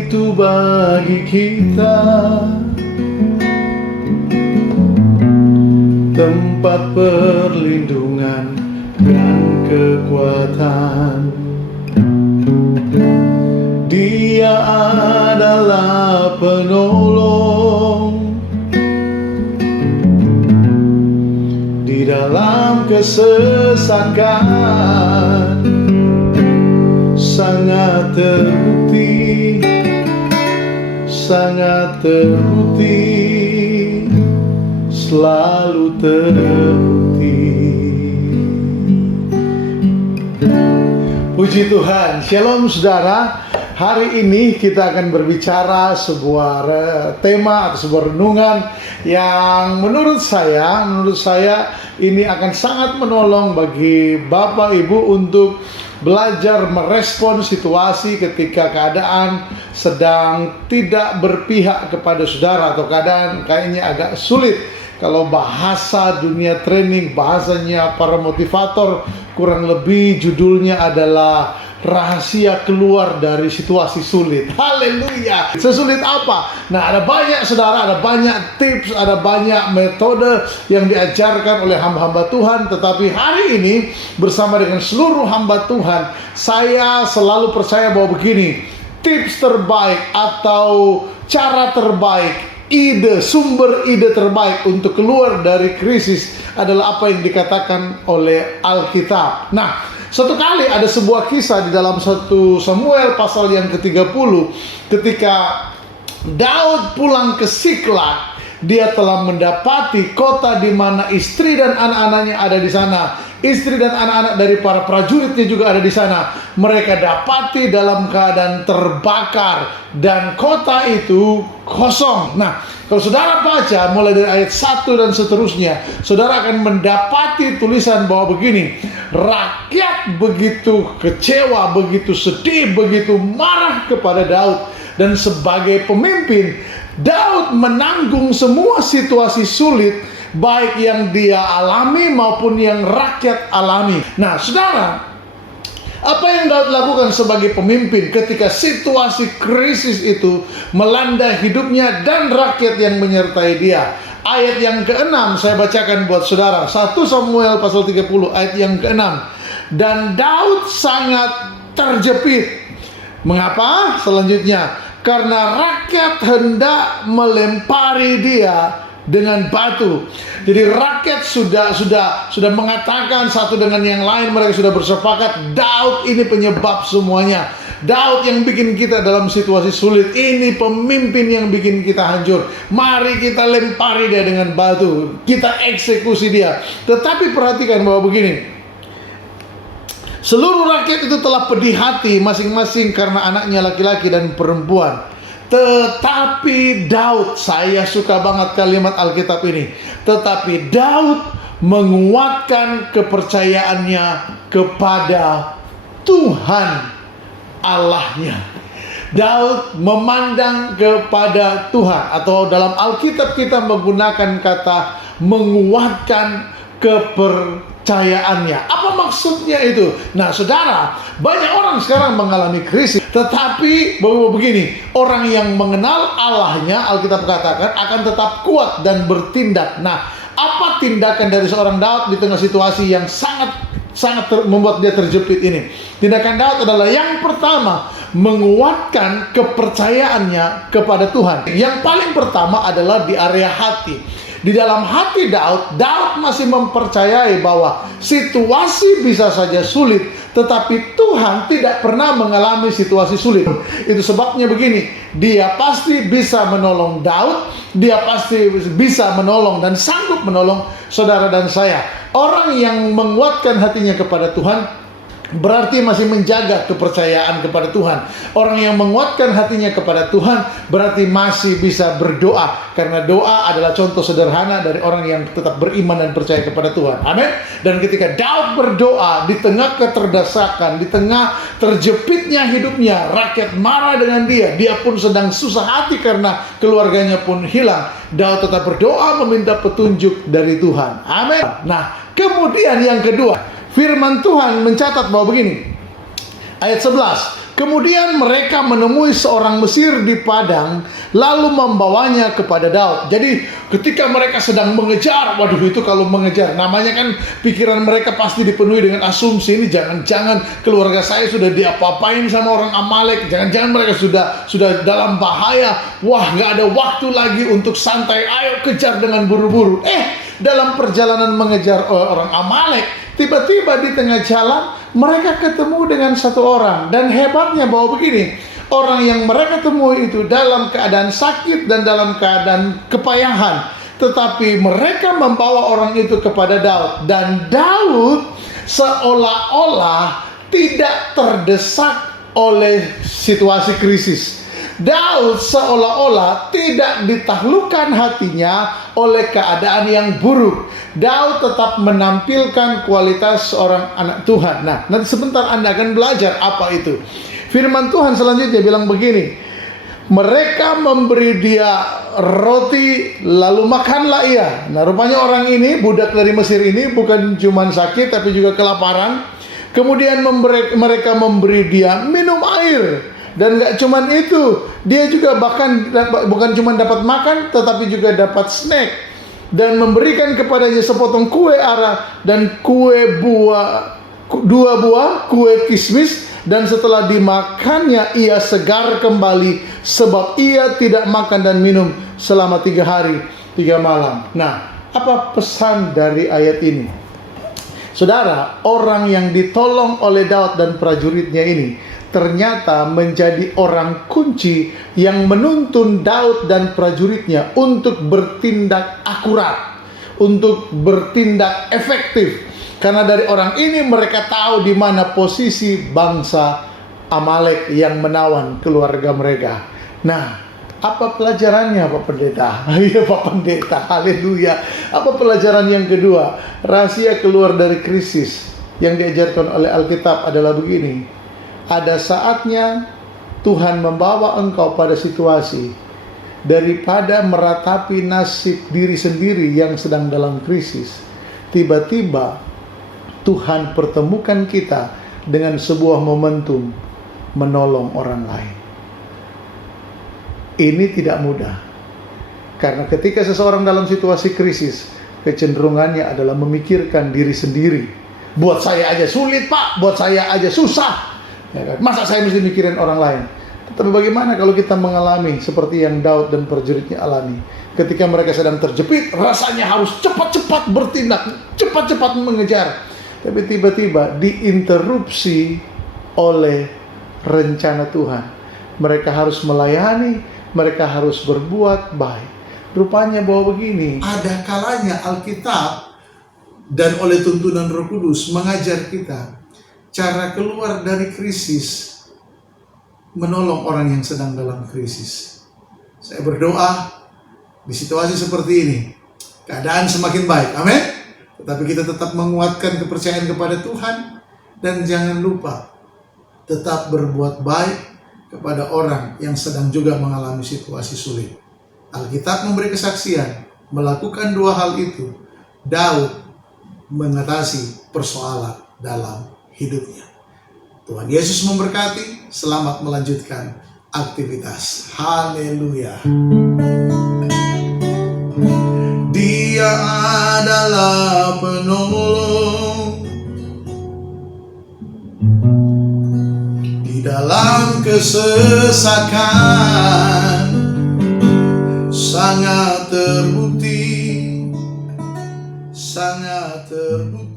itu bagi kita tempat perlindungan dan kekuatan. Dia adalah penolong di dalam kesesakan, sangat terbukti, sangat terbukti, selalu terbukti. Puji Tuhan. Shalom saudara. Hari ini kita akan berbicara sebuah tema atau sebuah renungan yang menurut saya ini akan sangat menolong bagi Bapak Ibu untuk belajar merespon situasi ketika keadaan sedang tidak berpihak kepada saudara atau keadaan kayaknya agak sulit. Kalau bahasa dunia training, bahasanya para motivator, kurang lebih judulnya adalah rahasia keluar dari situasi sulit. Haleluya. Sesulit apa? Nah, ada banyak saudara, ada banyak tips, ada banyak metode yang diajarkan oleh hamba-hamba Tuhan. Tetapi hari ini bersama dengan seluruh hamba Tuhan, saya selalu percaya bahwa begini, tips terbaik atau cara terbaik, sumber ide terbaik untuk keluar dari krisis adalah apa yang dikatakan oleh Alkitab. Nah, suatu kali ada sebuah kisah di dalam 1 Samuel pasal yang ke-30 ketika Daud pulang ke Siklag. Dia telah mendapati kota di mana istri dan anak-anaknya ada di sana. Istri dan anak-anak dari para prajuritnya juga ada di sana. Mereka dapati dalam keadaan terbakar dan kota itu kosong. Nah, kalau saudara baca mulai dari ayat 1 dan seterusnya, saudara akan mendapati tulisan bahwa begini, rakyat begitu kecewa, begitu sedih, begitu marah kepada Daud. Dan sebagai pemimpin, Daud menanggung semua situasi sulit, baik yang dia alami maupun yang rakyat alami. Nah, saudara, apa yang Daud lakukan sebagai pemimpin ketika situasi krisis itu melanda hidupnya dan rakyat yang menyertai dia? Ayat yang ke-6 saya bacakan buat saudara. 1 Samuel pasal 30 ayat yang ke-6. Dan Daud sangat terjepit. Mengapa? Selanjutnya, karena rakyat hendak melempari dia dengan batu. Jadi rakyat sudah mengatakan satu dengan yang lain, mereka sudah bersepakat Daud ini penyebab semuanya. Daud yang bikin kita dalam situasi sulit. Ini pemimpin yang bikin kita hancur. Mari kita lempari dia dengan batu. Kita eksekusi dia. Tetapi perhatikan bahwa begini, seluruh rakyat itu telah pedih hati masing-masing karena anaknya laki-laki dan perempuan. Tetapi Daud, saya suka banget kalimat Alkitab ini. Tetapi Daud menguatkan kepercayaannya kepada Tuhan Allahnya. Daud memandang kepada Tuhan, atau dalam Alkitab kita menggunakan kata menguatkan kepercayaannya. Apa maksudnya itu? Nah, saudara, banyak orang sekarang mengalami krisis, tetapi begini, orang yang mengenal Allahnya, Alkitab katakan, akan tetap kuat dan bertindak. Nah, apa tindakan dari seorang Daud di tengah situasi yang sangat membuat dia terjepit ini? Tindakan Daud adalah yang pertama, menguatkan kepercayaannya kepada Tuhan. Yang paling pertama adalah di area hati. Di dalam hati Daud masih mempercayai bahwa situasi bisa saja sulit, tetapi Tuhan tidak pernah mengalami situasi sulit. Itu sebabnya begini, dia pasti bisa menolong Daud, dia pasti bisa menolong dan sanggup menolong saudara dan saya. Orang yang menguatkan hatinya kepada Tuhan berarti masih menjaga kepercayaan kepada Tuhan. Orang yang menguatkan hatinya kepada Tuhan berarti masih bisa berdoa, karena doa adalah contoh sederhana dari orang yang tetap beriman dan percaya kepada Tuhan. Amin. Dan ketika Daud berdoa di tengah keterdesakan, di tengah terjepitnya hidupnya, rakyat marah dengan dia, dia pun sedang susah hati karena keluarganya pun hilang, Daud tetap berdoa meminta petunjuk dari Tuhan. Amin. Nah, kemudian yang kedua, firman Tuhan mencatat bahwa begini, ayat 11, Kemudian mereka menemui seorang Mesir di padang, lalu membawanya kepada Daud. Jadi ketika mereka sedang mengejar, waduh, itu kalau mengejar, namanya kan pikiran mereka pasti dipenuhi dengan asumsi, ini jangan-jangan keluarga saya sudah diapa-apain sama orang Amalek, jangan-jangan mereka sudah dalam bahaya. Wah, nggak ada waktu lagi untuk santai, ayo kejar dengan buru-buru. Dalam perjalanan mengejar orang Amalek, tiba-tiba di tengah jalan mereka ketemu dengan satu orang. Dan hebatnya bahwa begini, orang yang mereka temui itu dalam keadaan sakit dan dalam keadaan kepayahan, tetapi mereka membawa orang itu kepada Daud. Dan Daud seolah-olah tidak terdesak oleh situasi krisis. Daud seolah-olah tidak ditaklukkan hatinya oleh keadaan yang buruk. Daud tetap menampilkan kualitas seorang anak Tuhan. Nah, nanti sebentar Anda akan belajar apa itu. Firman Tuhan selanjutnya bilang begini, mereka memberi dia roti, lalu makanlah ia. Nah, rupanya orang ini, budak dari Mesir ini, bukan cuma sakit tapi juga kelaparan. Kemudian mereka memberi dia minum air. Dan gak cuman itu, dia juga bahkan bukan cuma dapat makan, tetapi juga dapat snack. Dan memberikan kepadanya sepotong kue ara dan dua buah kue kismis. Dan setelah dimakannya, ia segar kembali, sebab ia tidak makan dan minum selama 3 hari 3 malam. Nah, apa pesan dari ayat ini? Saudara, orang yang ditolong oleh Daud dan prajuritnya ini ternyata menjadi orang kunci yang menuntun Daud dan prajuritnya untuk bertindak akurat, untuk bertindak efektif. Karena dari orang ini mereka tahu di mana posisi bangsa Amalek yang menawan keluarga mereka. Nah, apa pelajarannya Pak Pendeta? Iya Pak Pendeta, haleluya. Apa pelajaran yang kedua? Rahasia keluar dari krisis yang diajarkan oleh Alkitab adalah begini. Ada saatnya Tuhan membawa engkau pada situasi, daripada meratapi nasib diri sendiri yang sedang dalam krisis, tiba-tiba Tuhan pertemukan kita dengan sebuah momentum menolong orang lain. Ini tidak mudah, karena ketika seseorang dalam situasi krisis, kecenderungannya adalah memikirkan diri sendiri. Buat saya aja sulit Pak, buat saya aja susah, ya kan? Masa saya mesti mikirin orang lain? Tetapi bagaimana kalau kita mengalami seperti yang Daud dan prajuritnya alami? Ketika mereka sedang terjepit, rasanya harus cepat-cepat bertindak, cepat-cepat mengejar. Tapi tiba-tiba diinterupsi oleh rencana Tuhan. Mereka harus melayani, mereka harus berbuat baik. Rupanya bahwa begini, ada kalanya Alkitab dan oleh tuntunan Roh Kudus mengajar kita cara keluar dari krisis, menolong orang yang sedang dalam krisis. Saya berdoa di situasi seperti ini, keadaan semakin baik, amin. Tetapi kita tetap menguatkan kepercayaan kepada Tuhan, dan jangan lupa tetap berbuat baik kepada orang yang sedang juga mengalami situasi sulit. Alkitab memberi kesaksian, melakukan 2 hal itu, Daud mengatasi persoalan dalam hidupnya. Tuhan Yesus memberkati. Selamat melanjutkan aktivitas. Haleluya. Dia adalah penolong di dalam kesesakan, sangat terbukti, sangat terbukti.